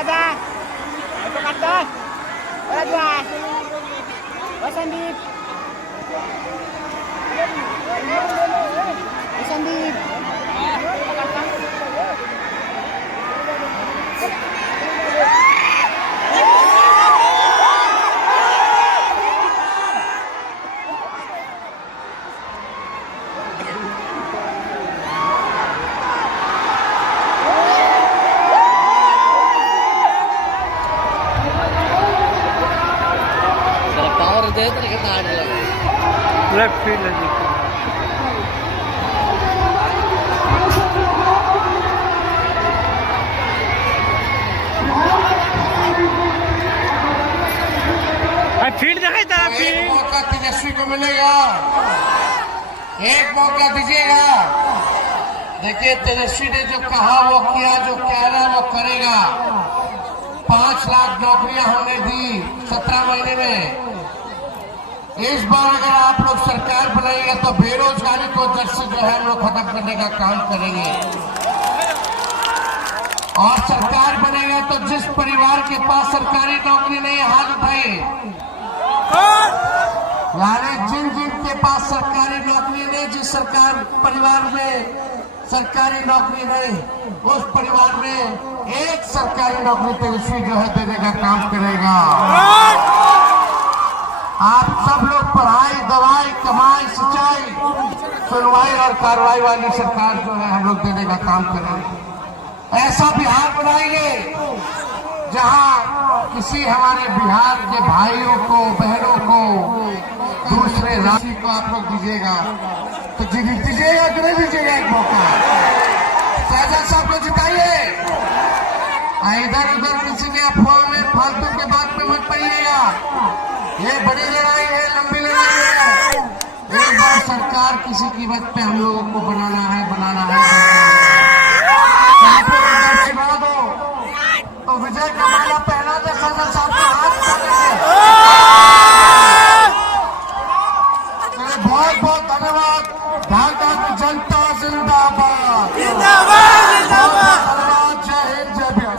Raja. Itu kata. Raja. Wasandip. Wasandip. Left field है जी। फील्ड दिखाई था। एक मौका तेजस्वी को मिलेगा, एक मौका दीजिएगा। देखिए तेजस्वी ने जो कहा वो किया, जो कह रहा वो करेगा। 5 लाख नौकरियां हमने दी 17 महीने में। इस बार अगर आप लोग सरकार बनाएंगे तो बेरोजगारी को जड़ से जो है हम लोग खत्म करने का काम करेंगे। और सरकार बनेगा तो जिस परिवार के पास सरकारी नौकरी नहीं, हाथ उठाइए। यानी जिन जिन के पास सरकारी नौकरी नहीं, जिस सरकार परिवार में सरकारी नौकरी नहीं, उस परिवार में एक सरकारी नौकरी तेजस्वी जो है देने का काम करेगा। आप सब लोग पढ़ाई, दवाई, कमाई, सिंचाई, सुनवाई और कार्रवाई वाली सरकार जो है हम लोग देने का काम करेंगे। ऐसा बिहार बनाएंगे जहां किसी हमारे बिहार के भाइयों को, बहनों को दूसरे राज्य को आप लोग दीजिएगा तो दीजिएगा कि नहीं दीजिएगा एक मौका। शहजाद साहब को जिताइए। इधर उधर किसी के अफवाह में, फालतू के बात में मत पड़िएगा। ये बड़ी लड़ाई है, लंबी लड़ाई है। एक बार सरकार किसी कीमत पे हम लोगों को बनाना है। यहाँ पे उधर सुना दो तो विजय का माला पहना दे शहजाद साहब का हाथ चलिए। बहुत बहुत धन्यवाद। ढाका की जनता जिंदाबाद, जिंदाबाद, जिंदाबाद। जय हिंद, जय बिहार।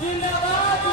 जिंदाबाद जिंदाबाद